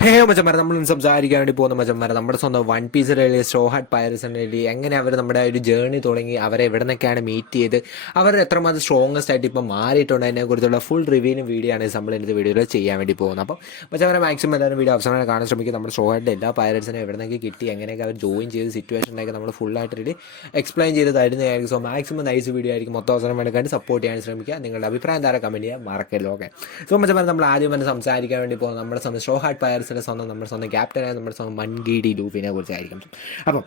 മച്ചന്മാരെ നമ്മൾ സംസാരിക്കാൻ വേണ്ടി പോകുന്ന മച്ചന്മാരെ നമ്മുടെ സ്വന്തം വൺ പീസ് റേലി സ്ട്രോ ഹാർട്ട് പൈററ്റ്സിന് വേണ്ടി എങ്ങനെ അവർ നമ്മുടെ ഒരു ജേർണി തുടങ്ങി അവരെ എവിടെ നിന്നൊക്കെയാണ് മീറ്റ് ചെയ്ത് അവർ എത്രമാത്രം സ്ട്രോങ്ങസ്റ്റ് ആയിട്ട് ഇപ്പം മാറിയിട്ടുണ്ട് അതിനെക്കുറിച്ചുള്ള ഫുൾ റിവ്യൂവിനും വീഡിയോ ആണ് നമ്മൾ ഇന്നത്തെ വീഡിയോയിൽ ചെയ്യാൻ വേണ്ടി പോകുന്നത്. അപ്പം മച്ചന്മാരെ മാക്സിമം എല്ലാവരും വീഡിയോ അവസാനം കാണാൻ ശ്രമിക്കുക. നമ്മുടെ സ്ട്രോ ഹാർട്ടിൻ്റെ എല്ലാ പൈററ്റ്സിനും എവിടെ നിന്നൊക്കെ കിട്ടി എങ്ങനെയൊക്കെ അവർ ജോയിൻ ചെയ്ത് സിറ്റുവേഷനൊക്കെ നമ്മൾ ഫുള്ളായിട്ട് റെഡി എക്സ്പ്ലെയിൻ ചെയ്ത് തരുന്നതായിരിക്കും. സോ മാക്സിമം നൈസ് വീഡിയോ ആയിരിക്കും. മൊത്തം അവസരം വേണ്ടി സപ്പോർട്ട് ചെയ്യാൻ ശ്രമിക്കുക. നിങ്ങളുടെ അഭിപ്രായം താരം കമൻറ്റ് ചെയ്യാൻ മറക്കല്ലോ. ഓക്കെ, സോ മച്ചന്മാരെ നമ്മൾ ആദ്യം തന്നെ സംസാരിക്കാൻ വേണ്ടി പോകുന്നത് നമ്മുടെ സ്വന്തം സ്ട്രോ ഹാർട്ട് പൈററ്റ്സിൻ്റെ നമ്മുടെ സ്വന്തം ക്യാപ്റ്റനായ നമ്മുടെ സ്വന്തം മൻഗീഡി ലൂഫിനെ കുറിച്ചായിരിക്കും. അപ്പം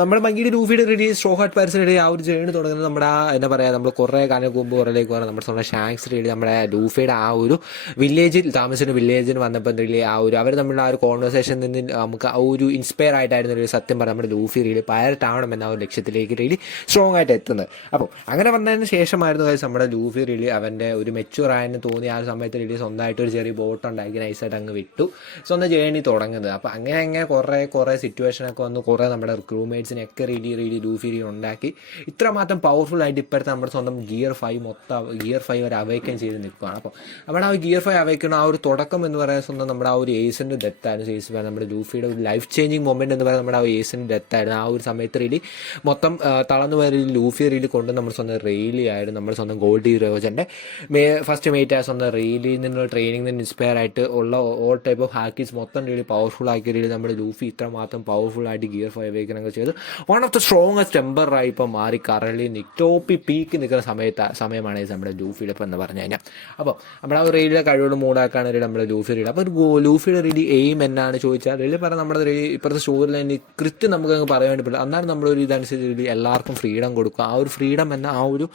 നമ്മുടെ മൻഗീഡി ലൂഫിയുടെ റെഡി സ്ട്രോ ഹാർട്ട് പൈററ്റ്സിൻ്റെ ആ ഒരു ജേണി തുടങ്ങുന്നത് നമ്മുടെ എന്താ പറയുക, നമ്മൾ കുറേ കാലം മുമ്പ് കുറേലേക്ക് പറഞ്ഞാൽ നമ്മുടെ സ്വന്തം ഷാങ്ക്സ് റെഡി നമ്മുടെ ലൂഫിയുടെ ആ ഒരു വില്ലേജിൽ താമസിക്കുന്ന വില്ലേജിൽ വന്നപ്പോൾ റെഡി ആ ഒരു അവർ തമ്മിലുള്ള ആ ഒരു കോൺവെർസേഷൻ നിന്ന് നമുക്ക് ആ ഒരു ഇൻസ്പയർ ആയിട്ടായിരുന്നു ഒരു സത്യം പറഞ്ഞാൽ നമ്മുടെ ലൂഫി റീലി പൈററ്റ് ആവണം എന്ന ഒരു ലക്ഷ്യത്തിലേക്ക് റീലി സ്ട്രോങ് ആയിട്ട് എത്തുന്നത്. അപ്പം അങ്ങനെ വന്നതിന് ശേഷമായിരുന്നു നമ്മുടെ ലൂഫി റീലി അവൻ്റെ ഒരു മെച്യൂർ ആയെന്ന് തോന്നി ആ ഒരു സമയത്ത് റീലി സ്വന്തമായിട്ട് ഒരു ചെറിയ ബോട്ട് ഉണ്ടാക്കി നൈസായിട്ട് അങ്ങ് വിട്ടു സ്വന്തം ജേണി തുടങ്ങുന്നത്. അപ്പോൾ അങ്ങനെ കുറേ സിറ്റുവേഷനൊക്കെ വന്ന് കുറേ നമ്മുടെ ക്രൂമേറ്റ്സിനെയൊക്കെ റീലി ലൂഫി ഉണ്ടാക്കി ഇത്രമാത്രം പവർഫുൾ ആയിട്ട് ഇപ്പോഴത്തെ നമ്മുടെ സ്വന്തം ഗിയർ 5 വരെ അവൈക്കൻ ചെയ്ത് നിൽക്കുകയാണ്. അപ്പോൾ അവിടെ ആ ഗിയർ 5 അവൈക്കുന്ന ആ ഒരു തുടക്കം എന്ന് പറയുന്നത് സ്വന്തം നമ്മുടെ ആ ഒരു ഏസിൻ്റെ ഡെത്തായിരുന്നു. നമ്മുടെ ലൂഫിയുടെ ഒരു ലൈഫ് ചേഞ്ചിങ് മൊമെൻറ്റ് എന്ന് പറയുന്നത് നമ്മുടെ ആ ഏസിൻ്റെ ഡെത്തായിരുന്നു. ആ ഒരു സമയത്ത് റീലി മൊത്തം തളർന്നു പോയ ലൂഫി റീലി കൊണ്ട് നമ്മുടെ സ്വന്തം റെയിലി ആയിരുന്നു നമ്മുടെ സ്വന്തം ഗോൾഡി റോജൻ്റെ ഫസ്റ്റ് മേറ്റ് ആയ സ്വന്തം റെയിലിൽ നിന്നുള്ള ട്രെയിനിങ് നിന്ന് ഇൻസ്പയർ ആയിട്ട് ഉള്ള ഓൾ ടൈപ്പ് ഓഫ് ഹാക്കീസ് മൊത്തം റീലി പവർഫുൾ ആക്കിയ രീതി നമ്മുടെ ലൂഫി ഇത്രമാത്രം പവർഫുൾ ആയിട്ട് ഗിയർ 5 വേക്കുന്നൊക്കെ ചെയ്ത് വൺ ഓഫ് ദ സ്ട്രോങ്ങസ്റ്റ് ടെമ്പറായി ഇപ്പം മാറി കറലി ടോപ്പി പീക്ക് നിൽക്കുന്ന സമയമാണ് നമ്മുടെ ലൂഫിയുടെ ഇപ്പം എന്ന് പറഞ്ഞു കഴിഞ്ഞാൽ. അപ്പോൾ നമ്മുടെ ആ റെയിലിലെ കഴിവുകൾ മൂടാക്കാണ് നമ്മുടെ ലൂഫി റീഡ്. അപ്പോൾ ലൂഫിയുടെ റീലി എയിം എന്നാണ് ചോദിച്ചാൽ റീലി പറഞ്ഞാൽ നമ്മുടെ ഇപ്പോഴത്തെ സ്റ്റോറി ലൈനിൽ കൃത്യം നമുക്ക് അങ്ങ് പറയാൻ വേണ്ടി പറ്റില്ല. അന്നാലും നമ്മളൊരു ഇതനുസരിച്ച് എല്ലാവർക്കും ഫ്രീഡം കൊടുക്കുക. ആ ഒരു ഫ്രീഡം എന്ന ആ ഒരു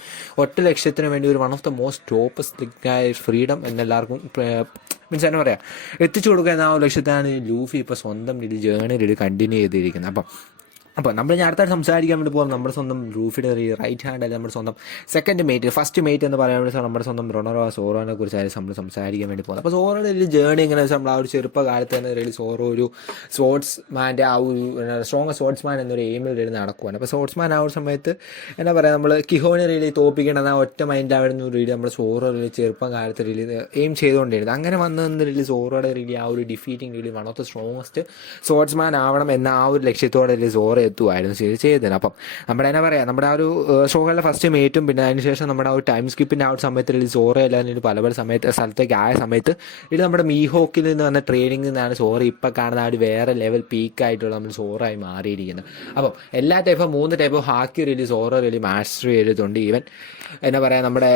ഒറ്റ ലക്ഷ്യത്തിന് വേണ്ടി ഒരു one of the most topest freedom എന്നെല്ലാവർക്കും മീൻസ് എന്നാ പറയാം എത്തിച്ചു കൊടുക്കുക എന്ന ആ ഒരു ലക്ഷ്യത്തിലാണ് ലൂഫി ഇപ്പോൾ സ്വന്തം ജേർണിയിൽ കണ്ടിന്യൂ ചെയ്തിരിക്കുന്നത്. അപ്പോൾ നമ്മൾ ഞാൻ അടുത്തായിട്ട് സംസാരിക്കാൻ വേണ്ടി പോകുന്നത് നമ്മുടെ സ്വന്തം ലൂഫിയുടെ റൈറ്റ് ഹാൻഡ് അല്ലെങ്കിൽ നമ്മുടെ സ്വന്തം സെക്കൻഡ് മേറ്റ് ഫസ്റ്റ് മേറ്റ് എന്ന് പറയാൻ വേണ്ടി നമ്മുടെ സ്വന്തം റൊണറോ സോറോനെ കുറിച്ചായിരുന്നു നമ്മൾ സംസാരിക്കാൻ വേണ്ടി പോകുന്നത്. അപ്പോൾ സോറോയുടെ ഒരു ജേർണി എങ്ങനെ വെച്ചാൽ നമ്മൾ ആ ഒരു ചെറുപ്പകാലത്ത് തന്നെ റെഡി സോറോ ഒരു സ്പോർട്സ്മാൻ്റെ ആ ഒരു സ്ട്രോങ് സ്പോർട്സ്മാൻ എന്നൊരു എയിമിൽ റെഡി നടക്കുവാണ്. അപ്പോൾ സ്പോർട്സ്മാൻ ആ ഒരു സമയത്ത് എന്താ പറയുക നമ്മൾ കിഹോനെ റെഡി തോപ്പിക്കണം ആ ഒറ്റ മൈൻഡിലായിരുന്നു റെഡി നമ്മുടെ സോറോ റെഡി ചെറുപ്പം കാലത്ത് റെഡി എയിം ചെയ്തുകൊണ്ടിരുന്നത്. അങ്ങനെ വന്നു റെഡി സോറോയുടെ റെഡി ആ ഒരു defeating ready one of the strongest sportsman ആവണം എന്ന ആ ഒരു ലക്ഷ്യത്തോടെ റെഡി സോറോ എത്തുമായിരുന്നു ചെയ്തത്. അപ്പം നമ്മുടെ എന്നാ പറയുക നമ്മുടെ ആ ഒരു ഷോകളുടെ ഫസ്റ്റ് മേറ്റും പിന്നെ അതിനുശേഷം നമ്മുടെ ആ ഒരു ടൈം സ്കിപ്പിൻ്റെ ആ ഒരു സമയത്ത് സോറ എല്ലാവരും പല സ്ഥലത്തേക്ക് ആയ സമയത്ത് ഇത് നമ്മുടെ മീഹോക്കിൽ നിന്ന് വന്ന ട്രെയിനിങ്ങിൽ നിന്നാണ് സോറ ഇപ്പം കാണുന്ന ആ ഒരു വേറെ ലെവൽ പീക്കായിട്ടുള്ള നമ്മൾ സോറായി മാറിയിരിക്കുന്നത്. അപ്പം എല്ലാ ടൈപ്പും 3 ടൈപ്പ് ഹാക്കി റെലി സോറ റെലി മാസ്റ്റർ ചെയ്തിട്ടുണ്ട്. ഈവൻ എന്നാ പറയുക നമ്മുടെ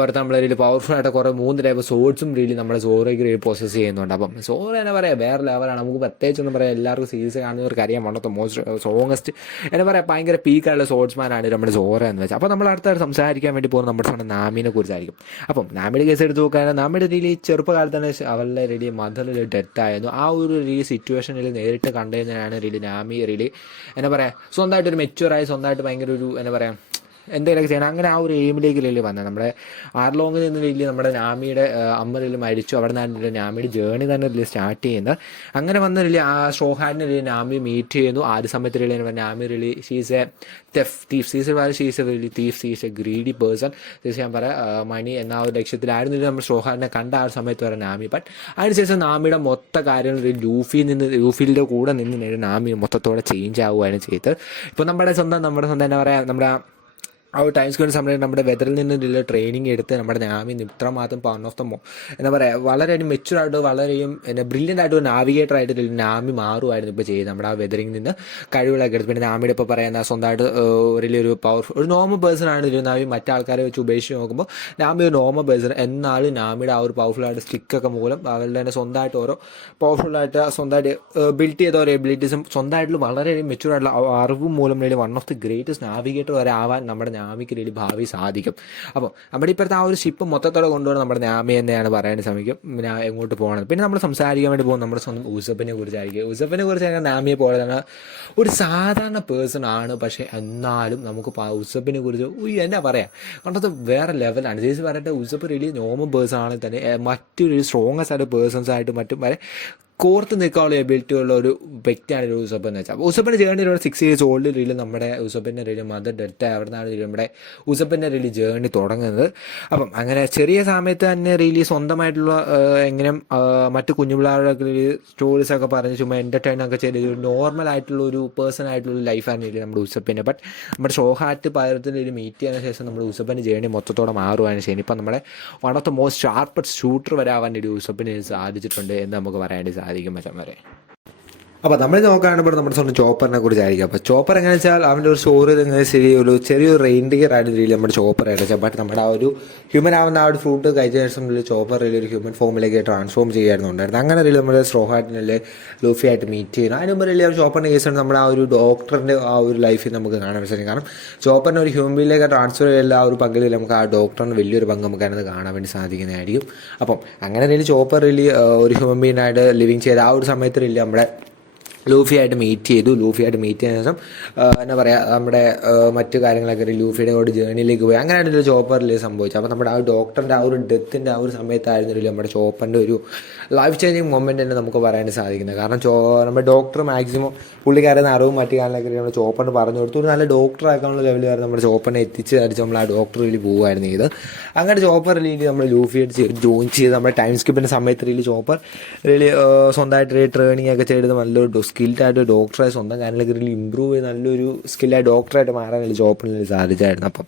പോലത്തെ നമ്മളെ രീതിയിൽ പവർഫുൾ ആയിട്ട് കുറേ 3 ടൈപ്പ് സോഡ്സും രീതി നമ്മുടെ സോറയ്ക്ക് രീതി പ്രോസസ്സ് ചെയ്യുന്നുണ്ട്. അപ്പം സോറ എന്നാ പറയുക വേറെ ലെവലാണ്. നമുക്ക് പ്രത്യേകിച്ചൊന്നും പറയാം എല്ലാവർക്കും സീരീസ് കാണുന്നവർക്ക് അറിയാം one of the most strongest എന്നാ പറയുക ഭയങ്കര പീക്കായിട്ടുള്ള സ്പോർട്സ്മാനാണ് നമ്മുടെ സോറ എന്ന് വെച്ചാൽ. അപ്പോൾ നമ്മൾ അടുത്തായിട്ട് സംസാരിക്കാൻ വേണ്ടി പോകുന്നത് നമ്മുടെ സ്വന്തം നാമിനെ കുറിച്ചായിരിക്കും. അപ്പം നാമിയുടെ കേസ് എടുത്ത് നോക്കുകയാണെങ്കിൽ നമ്മുടെ രീതിയിൽ ചെറുപ്പകാലത്ത് തന്നെ അവളുടെ രീതി മദറിൽ ഡെത്തായിരുന്നു. ആ ഒരു രീതി സിറ്റുവേഷനിൽ നേരിട്ട് കണ്ടുകഴിഞ്ഞാണ് രീതി നാമി രീതി എന്നാ പറയുക സ്വന്തമായിട്ടൊരു മെച്യൂറായി സ്വന്തമായിട്ട് ഭയങ്കര ഒരു എന്നാ പറയുക എന്തെങ്കിലുമൊക്കെ ചെയ്യണം അങ്ങനെ ആ ഒരു എയിമിലേക്ക് വലിയ വന്നത്. നമ്മുടെ ആർലോങ്ങിൽ നിന്ന് വലിയ നമ്മുടെ നാമിയുടെ അമ്മ വലിയ മരിച്ചു. അവിടെ നിന്നാണ് നാമിയുടെ ജേണി തന്നെ വലിയ സ്റ്റാർട്ട് ചെയ്യുന്നത്. അങ്ങനെ വന്ന വലിയ ആ ഷോഹാഡിനെ വലിയ നാമി മീറ്റ് ചെയ്യുന്നു. ആ ഒരു സമയത്ത് വലിയ നാമി really she's a thief she's a വലിയ thief she's a greedy person ഞാൻ പറയാം മണി എന്ന ഒരു ലക്ഷ്യത്തിലായിരുന്നില്ല നമ്മൾ ഷോഹാഡിനെ കണ്ട ആ ഒരു സമയത്ത് വരെ നാമി. ബട്ട് അതിനുശേഷം നാമിയുടെ മൊത്ത കാര്യങ്ങൾ ലൂഫിയുടെ കൂടെ നിന്ന് നാമി മൊത്തത്തോടെ ചേഞ്ച് ആവുകയാണ് ചെയ്തത്. ഇപ്പോൾ നമ്മുടെ സ്വന്തം എന്താ പറയുക നമ്മുടെ ആ ഒരു ടൈം സ്ക്വയർ സമയത്ത് നമ്മുടെ വെതറിൽ നിന്നുള്ള ട്രെയിനിങ് എടുത്ത് നമ്മുടെ നാമി ഇത്രമാത്രം വൺ ഓഫ് ദ എന്താ പറയുക വളരെ മെച്യൂറായിട്ട് വളരെയും ബ്രില്യൻ്റ് ആയിട്ട് ഒരു നാവിഗേറ്റർ ആയിട്ട് നാമി മാറുമായിരുന്നു ഇപ്പോൾ ചെയ്യുന്നത് നമ്മുടെ ആ വെതറിൽ നിന്ന് കഴിവുകളൊക്കെ എടുത്ത്. പിന്നെ നാമിയുടെ ഇപ്പോൾ പറയുന്ന സ്വന്തമായിട്ട് വലിയൊരു പവർഫുൾ ഒരു നോർമൽ പേഴ്സൺ ആണ് ഇതിൽ നാമി മറ്റാൾക്കാരെ വെച്ച് ഉപേക്ഷിച്ച് നോക്കുമ്പോൾ നാമി ഒരു നോർമൽ പേഴ്സൺ. എന്നാലും നാമിയുടെ ആ ഒരു പവർഫുള്ളായിട്ട് സ്റ്റിക്കൊക്കെ മൂലം അവരുടെ തന്നെ സ്വന്തമായിട്ട് ഓരോ പവർഫുള്ളായിട്ട് സ്വന്തമായിട്ട് ബിൽഡ് ചെയ്ത ഓരോ എബിലിറ്റീസും സ്വന്തമായിട്ടുള്ള വളരെ മെച്യൂറായിട്ടുള്ള അറിവും മൂലം one of the greatest navigator വരെ ആവാൻ നമ്മുടെ നാമിക്ക് രീതി ഭാവി സാധിക്കും. അപ്പോൾ നമ്മുടെ ഇപ്പോഴത്തെ ആ ഒരു ഷിപ്പ് മൊത്തത്തോടെ കൊണ്ടുപോകാൻ നമ്മുടെ നാമി തന്നെയാണ് പറയാൻ ശ്രമിക്കും എങ്ങോട്ട് പോകണം. പിന്നെ നമ്മൾ സംസാരിക്കാൻ വേണ്ടി പോകും നമ്മുടെ സ്വന്തം ഉസപ്പിനെ കുറിച്ചായിരിക്കും. ഉസപ്പിനെ കുറിച്ച് നാമിയെ പോലെ തന്നെ ഒരു സാധാരണ പേഴ്സൺ ആണ്. പക്ഷേ എന്നാലും നമുക്ക് ഉസപ്പിനെ കുറിച്ച് എന്നാ പറയാം കണ്ടത് വേറെ ലെവലാണ്. ചേച്ചി പറയട്ടെ ഉസപ്പ് റിലി നോർമൽ പേഴ്സൺ ആണെങ്കിൽ തന്നെ മറ്റൊരു സ്ട്രോങ്ങസ്റ്റ് ആയിട്ട് പേഴ്സൺസ് ആയിട്ട് മറ്റും വരെ കോർത്ത് നിൽക്കാനുള്ള എബിലിറ്റി ഉള്ള ഒരു വ്യക്തിയാണ് യൂസഫ് എന്ന് വെച്ചാൽ. അപ്പോൾ യൂസഫിൻ്റെ ജേർണി ഒരു 6 years ഓൾഡ് റീല് നമ്മുടെ യൂസഫിൻ്റെ റീല് മദർ ഡെത്ത് അവിടെ നിന്നാണ് നമ്മുടെ യൂസഫിൻ്റെ റീല് ജേർണി തുടങ്ങുന്നത്. അപ്പം അങ്ങനെ ചെറിയ സമയത്ത് തന്നെ റീലി സ്വന്തമായിട്ടുള്ള എങ്ങനെയും മറ്റു കുഞ്ഞുപിള്ളേരുടെ സ്റ്റോറീസൊക്കെ പറഞ്ഞ് ചുമ്മാ എൻ്റർടൈനൊക്കെ ചെയ്ത് നോർമൽ ആയിട്ടുള്ള ഒരു പേഴ്സൺ ആയിട്ടുള്ള ലൈഫാണ് റീലി നമ്മുടെ യൂസഫിൻ്റെ. ബട്ട് നമ്മുടെ ഷോഹാറ്റ് പൈറത്തിൻ്റെ ഒരു മീറ്റ് ചെയ്തതിന് ശേഷം നമ്മുടെ യൂസഫിൻ്റെ ജേർണി മൊത്തത്തോടെ മാറുവാണ് ശരി. ഇപ്പം നമ്മുടെ one of the most sharpest shooter വരെ ആവാൻ വേണ്ടി യൂസഫിന് സാധിച്ചിട്ടുണ്ട് എന്ന് നമുക്ക് പറയാൻ സാധിക്കും മച്ചാൻ വരെ. അപ്പോൾ നമ്മൾ നോക്കുകയാണെങ്കിൽ നമ്മുടെ സ്വന്തം ചോപ്പറിനെ കുറിച്ചായിരിക്കും. അപ്പോൾ ചോപ്പർ എങ്ങനെയാണെന്ന് വെച്ചാൽ അവൻ്റെ ഒരു സ്റ്റോറി ശരി ഒരു ചെറിയൊരു റെയിൻഡിയർ ആയിട്ട് രീതിയിൽ നമ്മുടെ ചോപ്പർ ആയിട്ട്. ബട്ട് നമ്മുടെ ആ ഒരു ഹ്യൂമൻ ആവുന്ന ആ ഒരു ഫ്രൂട്ട് കഴിച്ച ശേഷം ചോപ്പർ ഒരു ഹ്യൂമൻ ഫോമിലേക്ക് ട്രാൻസ്ഫോം ചെയ്യാറുണ്ടായിരുന്നു. അങ്ങനെ രീതിയിൽ നമ്മൾ സ്ട്രോ ഹാർട്ടിനെ ലൂഫി ആയിട്ട് മീറ്റ് ചെയ്യുന്നു. അതിന് മുമ്പ് ആ ചോപ്പറിൻ്റെ കേസാണ് നമ്മുടെ ആ ഒരു ഡോക്ടറിൻ്റെ ആ ഒരു ലൈഫിൽ നമുക്ക് കാണാൻ പറ്റും. കാരണം ചോപ്പറിനെ ഒരു ഹ്യൂമനിലേക്ക് ട്രാൻസ്ഫർ ചെയ്ത ആ ഒരു പങ്കിൽ നമുക്ക് ആ ഡോക്ടറിന് വലിയൊരു പങ്ക് നമുക്ക് അതിനകത്ത് കാണാൻ വേണ്ടി സാധിക്കുന്നതായിരിക്കും. അപ്പം അങ്ങനെ രീതിയിൽ ചോപ്പർ ഒരു ഹ്യൂമൻ ബീനായിട്ട് ലിവിങ് ചെയ്ത ആ ഒരു സമയത്ത് നമ്മുടെ ലൂഫിയായിട്ട് മീറ്റ് ചെയ്തു. ലൂഫിയായിട്ട് മീറ്റ് ചെയ്ത ശേഷം എന്താ പറയുക നമ്മുടെ മറ്റു കാര്യങ്ങളൊക്കെ ലൂഫിയുടെ ഒരു ജേർണിയിലേക്ക് പോയി. അങ്ങനെയാണ് ഒരു ചോപ്പറിൽ സംഭവിച്ചത്. അപ്പോൾ നമ്മുടെ ആ ഡോക്ടറിൻ്റെ ആ ഒരു ഡെത്തിൻ്റെ ആ ഒരു സമയത്തായിരുന്നില്ല നമ്മുടെ ചോപ്പറിൻ്റെ ഒരു ലൈഫ് ചേഞ്ചിങ് മൊമെൻ്റ് തന്നെ നമുക്ക് പറയാൻ സാധിക്കുന്നത്. കാരണം നമ്മുടെ ഡോക്ടർ മാക്സിമം പുള്ളിക്കാരുടെ അറിവും മറ്റു കാര്യങ്ങളൊക്കെ നമ്മുടെ ചോപ്പറിന് പറഞ്ഞു കൊടുത്തു. ഒരു നല്ല ഡോക്ടർ ആക്കാനുള്ള ലെവലിൽ വരെ നമ്മുടെ ചോപ്പറിനെ എത്തിച്ച് അടിച്ച് നമ്മൾ ആ ഡോക്ടർ really പോകുമായിരുന്നു ഇത്. അങ്ങനെ ചോപ്പർ really നമ്മൾ ലൂഫിയായിട്ട് ജോയിൻ ചെയ്ത് നമ്മുടെ ടൈം സ്കിപ്പിൻ്റെ സമയത്ത് ചോപ്പർ സ്വന്തമായിട്ട് ട്രെയിനിങ് ഒക്കെ ചെയ്ത് നല്ലൊരു സ്കിൽഡായിട്ട് ഡോക്ടറായി സ്വന്തം കാര്യങ്ങളൊക്കെ ഇമ്പ്രൂവ് ചെയ്ത് നല്ലൊരു സ്കില്ലായി ഡോക്ടറായിട്ട് മാറാൻ ചോപ്പറിന് സാധിച്ചായിരുന്നു. അപ്പം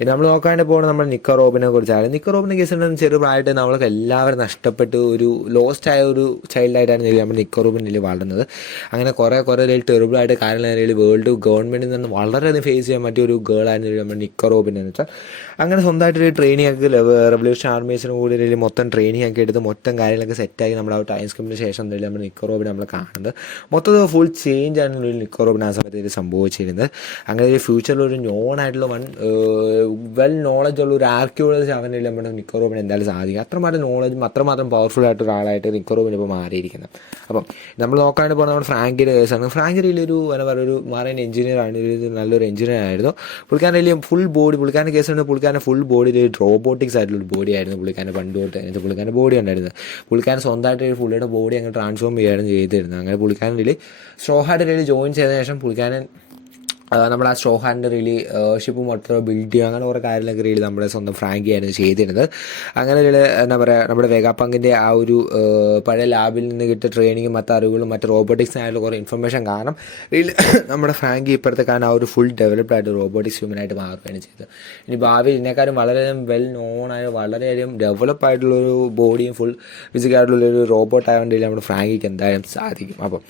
ഇത് നമ്മൾ നോക്കാണ്ട് പോകുന്നത് നമ്മുടെ നിക്കോ റോബിനെ കുറിച്ചാണ്. നിക്കോ റോബിൻ്റെ കേസ് ചെറുപ്രായമായിട്ട് നമ്മൾക്ക് എല്ലാവരും നഷ്ടപ്പെട്ട് ഒരു ലോസ്റ്റ് ആയ ഒരു ചൈൽഡായിട്ടാണ് നമ്മൾ നിക്കോ റോബിൻ വളർന്നത്. അങ്ങനെ കുറേ ടെറിബിളായിട്ട് കാര്യങ്ങൾ വേൾഡ് ഗവൺമെൻറ്റിൽ നിന്ന് വളരെയധികം ഫേസ് ചെയ്യാൻ പറ്റിയ ഒരു ഗേളായിരുന്നു നമ്മുടെ നിക്കോ റോബിൻ എന്ന് വെച്ചാൽ. അങ്ങനെ സ്വന്തമായിട്ടൊരു ട്രെയിനിങ് ഒക്കെ റെവല്യൂഷൻ ആർമീസിന് കൂടി മൊത്തം ട്രെയിനിങ് ഒക്കെ എടുത്ത് മൊത്തം കാര്യങ്ങളൊക്കെ സെറ്റാക്കി നമ്മൾ ആ ടൈം സ്കിപ്പിന് ശേഷം നമ്മൾ നിക്കോ റോബിൻ നമ്മൾ കാണുന്നത് മൊത്തം ഫുൾ ചേഞ്ച് ആണ് നിക്കോ റോബിൻ ആ സമയത്ത് ഇത് സംഭവിച്ചിരുന്നത്. അങ്ങനെ ഒരു ഫ്യൂച്ചറിൽ ഒരു നോൺ ആയിട്ടുള്ള വെൽ നോളജ് ഉള്ള ഒരു ആർക്കിയോളജി അവൻ്റെ നമ്മുടെ നിക്കോ റോബിൻ എന്തായാലും സാധിക്കും. അത്രമാത്രം നോളജും അത്രമാത്രം പവർഫുൾ ആയിട്ട് ഒരാളായിട്ട് നിക്കോ റോബിൻ ഇപ്പോൾ മാറിയിരിക്കുന്നത്. അപ്പം നമ്മൾ നോക്കാണ്ട് പോകുന്നത് നമ്മുടെ ഫ്രാങ്കിയുടെ കേസാണ്. ഫ്രാങ്ക് ഒരു എന്താ പറയുക ഒരു മറൈൻ എഞ്ചിനീയർ ആണ്. നല്ലൊരു എഞ്ചിനീയർ ആയിരുന്നു. പുള്ളിക്കാരൻ്റെ ഫുൾ ബോഡി പുള്ളിക്കാരൻ്റെ കേസുണ്ട്. പുള്ളിക്കാരൻ്റെ ഫുൾ ബോഡി റോബോട്ടിക്സ് ആയിട്ടുള്ള ബോഡി ആയിരുന്നു പുള്ളിക്കാരൻ്റെ പണ്ട് തൊട്ട് പുള്ളിക്കാരൻ്റെ ബോഡി ഉണ്ടായിരുന്നത്. പുള്ളിക്കാരൻ സ്വന്തമായിട്ട് പുള്ളിയുടെ ബോഡി അങ്ങ് ട്രാൻസ്ഫോം ചെയ്യുകയായിരുന്നു ചെയ്തിരുന്നത്. അങ്ങനെ പുള്ളിക്കാരൻ്റെ സ്ട്രോ ഹാർട്ട് ജോയിൻ ചെയ്തതിനു ശേഷം പുള്ളിക്കാരൻ നമ്മൾ ആ സ്ട്രോ ഹാർട്ടിൻ്റെ ഷിപ്പ് മൊത്തം ബിൽഡ് ചെയ്യുക അങ്ങനെ കുറേ കാര്യങ്ങളൊക്കെ നമ്മുടെ സ്വന്തം ഫ്രാങ്കി ആയിരുന്നു ചെയ്തിരുന്നത്. അങ്ങനെ എന്താ പറയുക നമ്മുടെ വെഗാപങ്കിൻ്റെ ആ ഒരു പഴയ ലാബിൽ നിന്ന് കിട്ടിയ ട്രെയിനിങ്ങും മറ്റു അറിവുകളും മറ്റ് റോബോട്ടിക്സിനായിട്ടുള്ള കുറേ ഇൻഫർമേഷൻ കാരണം നമ്മുടെ ഫ്രാങ്കി ഇപ്പോഴത്തെ കാരണം ആ ഒരു ഫുൾ ഡെവലപ്ഡ് ആയിട്ട് റോബോട്ടിക്സ് ഹ്യൂമനായിട്ട് മാറുകയാണ് ചെയ്തത്. ഇനി ഭാവിയിൽ ഇതിനേക്കാളും വളരെയധികം വെൽ നോണായ വളരെയധികം ഡെവലപ്പ് ആയിട്ടുള്ളൊരു ബോഡിയും ഫുൾ ഫിസിക്കലായിട്ടുള്ളൊരു റോബോട്ട് ആയതുകൊണ്ട് നമ്മുടെ ഫ്രാങ്കിക്ക് എന്തായാലും സാധിക്കും. അപ്പം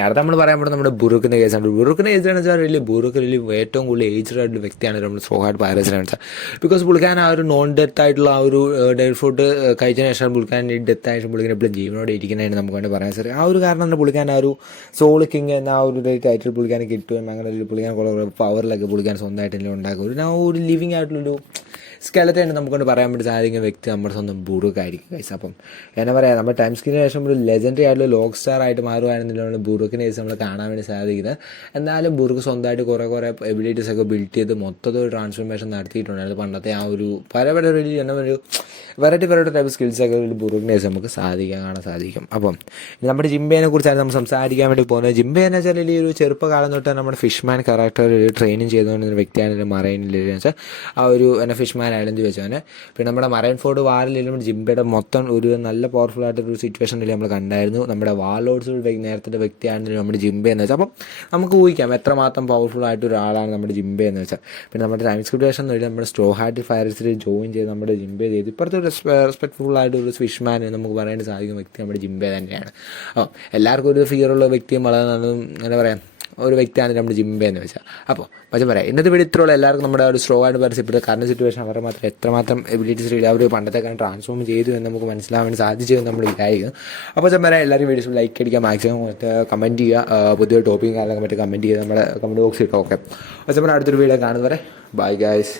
അടുത്ത നമ്മൾ പറയാൻ പറ്റുന്നത് നമ്മുടെ ബുറുക്കിൻ്റെ കേസാണ്. ബുറുക്കിൻ്റെ കേസാണെന്ന് വെച്ചാൽ ബുറുക്ക് ഏറ്റവും കൂടുതൽ ഏജ്ഡ് ആയിട്ടുള്ള വ്യക്തിയാണ് നമ്മൾ സ്ട്രോ ഹാർട്ട് പൈറസിനെ വെച്ചാൽ. ബിക്കോസ് പുള്ളിക്കാൻ ആ ഒരു നോൺ ഡെത്ത് ആയിട്ടുള്ള ആ ഒരു ഡെഡ് ഫുഡ് കഴിച്ചതിന് ശേഷം പുള്ളിക്കാൻ ഡെത്ത് ആയിട്ട് പുള്ളിക്കാൻ എപ്പോഴും ജീവനോടെ ഇരിക്കുന്നതായിട്ട് നമുക്ക് വേണ്ടി പറയാൻ സാധിക്കും. ആ ഒരു കാരണം തന്നെ പുള്ളിക്കാൻ ആ ഒരു സോൾ കിങ് എന്ന ആ ഒരു ടൈറ്റിൽ പുള്ളിക്കാൻ കിട്ടുകയും അങ്ങനെ ഒരു പുള്ളിക്കാൻ കുറേ പവറിലൊക്കെ പുള്ളിക്കാൻ സ്വന്തമായിട്ട് ഉണ്ടാക്കും. ഒരു ലിവിങ് ആയിട്ടുള്ളൊരു സ്കെലറ്റായിട്ട് നമുക്കൊണ്ട് പറയാൻ വേണ്ടി സാധിക്കുന്ന വ്യക്തി നമ്മുടെ സ്വന്തം ബുറുക്കായിരിക്കും ഗൈസ്. അപ്പം എന്നാ പറയുക നമ്മുടെ ടൈം സ്കിന്നിന് ശേഷം ഒരു ലെജൻഡറി ആയിട്ടുള്ള ലോക്ക് സ്റ്റാർ ആയിട്ട് മാറുകയാണെന്നുള്ളതാണ് ബുറുക്കിനെ കേസ് നമ്മൾ കാണാൻ വേണ്ടി സാധിക്കുന്നത്. എന്നാലും ബുറുക്ക് സ്വന്തമായിട്ട് കുറേ എബിലിറ്റീസ് ഒക്കെ ബിൽഡ് ചെയ്ത് മൊത്തത്തിൽ ഒരു ട്രാൻസ്ഫോർമേഷൻ നടത്തിയിട്ടുണ്ടായിരുന്നു. പണ്ടത്തെ ആ ഒരു പല ഒരു വെറൈറ്റി ടൈപ്പ് സ്കിൽസൊക്കെ ബുറുക്കിനെ കേസ് നമുക്ക് കാണാൻ സാധിക്കും. അപ്പം നമ്മുടെ ജിംബേനെ കുറിച്ചാണ് നമ്മൾ സംസാരിക്കാൻ വേണ്ടി പോകുന്നത്. ജിംബെ എന്ന് വെച്ചാൽ ഒരു ചെറുപ്പകാലം തൊട്ട് നമ്മുടെ ഫിഷ്മാൻ കറാക്ടർ ട്രെയിനിങ് ചെയ്തുകൊണ്ടിരുന്ന വ്യക്തിയാണ് മറൈനിൽ വെച്ചാൽ ആ ഒരു ഫിഷ്മാൻ ഐലൻഡ് വെച്ചാൽ. പിന്നെ നമ്മുടെ മറൈൻ ഫോർഡ് വാറിലും ജിംബയുടെ മൊത്തം ഒരു നല്ല പവർഫുൾ ആയിട്ടൊരു സിറ്റുവേഷനിൽ നമ്മൾ കണ്ടായിരുന്നു. നമ്മുടെ വാർലോഡ്സ് നേരത്തെ വ്യക്തിയാണ് നമ്മുടെ ജിംബെ എന്ന് വെച്ചാൽ. അപ്പം നമുക്ക് ഊഹിക്കാം എത്രമാത്രം പവർഫുൾ ആയിട്ട് ഒരാളാണ് നമ്മുടെ ജിംബെ എന്ന് വെച്ചാൽ. പിന്നെ നമ്മുടെ ടൈം സ്കിപ്പിറ്റേഷൻ എന്ന് വെച്ചാൽ നമ്മുടെ സ്ട്രോ ഹാർട്ട് പൈറസിൽ ജോയിൻ ചെയ്ത് നമ്മുടെ ജിംബെ ചെയ്ത് ഇപ്പോഴത്തെ റെസ്പെക്ട്ഫുൾ ആയിട്ടൊരു ഫിഷ്മാൻ നമുക്ക് പറയാൻ സാധിക്കുന്ന വ്യക്തി നമ്മുടെ ജിംബെ തന്നെയാണ്. അപ്പം എല്ലാവർക്കും ഒരു ഫിയറുള്ള വ്യക്തിയും വളരെ എന്താ പറയുക ഒരു വ്യക്തിയാണ് നമ്മുടെ ജിംബെ എന്ന് വെച്ചാൽ. അപ്പോൾ പക്ഷേ പറയാം ഇന്നത്തെ വീഡിയോ ഇത്രയുള്ള എല്ലാവർക്കും നമ്മുടെ ഒരു സ്ട്രോ ആയിട്ട് പരിചയപ്പെട്ട കറണ്ട് സിറ്റുവേഷൻ അവരെ മാത്രം എത്രമാത്രം എബിലിറ്റീസ് അവർ പണ്ടത്തെ ട്രാൻസ്ഫോം ചെയ്തു എന്ന് നമുക്ക് മനസ്സിലാവാൻ സാധിച്ചു എന്ന് നമ്മൾ വിചാരിക്കുന്നു. അപ്പോൾ ഞാൻ പറയാം എല്ലാവരും വീഡിയോസ് ലൈക്ക് അടിക്കുക, മാക്സിമം കമൻറ്റ് ചെയ്യുക, പുതിയ ടോപ്പിക്കും കാര്യങ്ങളൊക്കെ മറ്റേ കമൻറ്റ് ചെയ്യുക നമ്മുടെ കമൻറ്റ് ബോക്സിൽ ഇട്ടോ. ഓക്കെ അപ്പോൾ അടുത്തൊരു വീഡിയോ കാണുന്നവരെ ബൈ ഗൈസ്.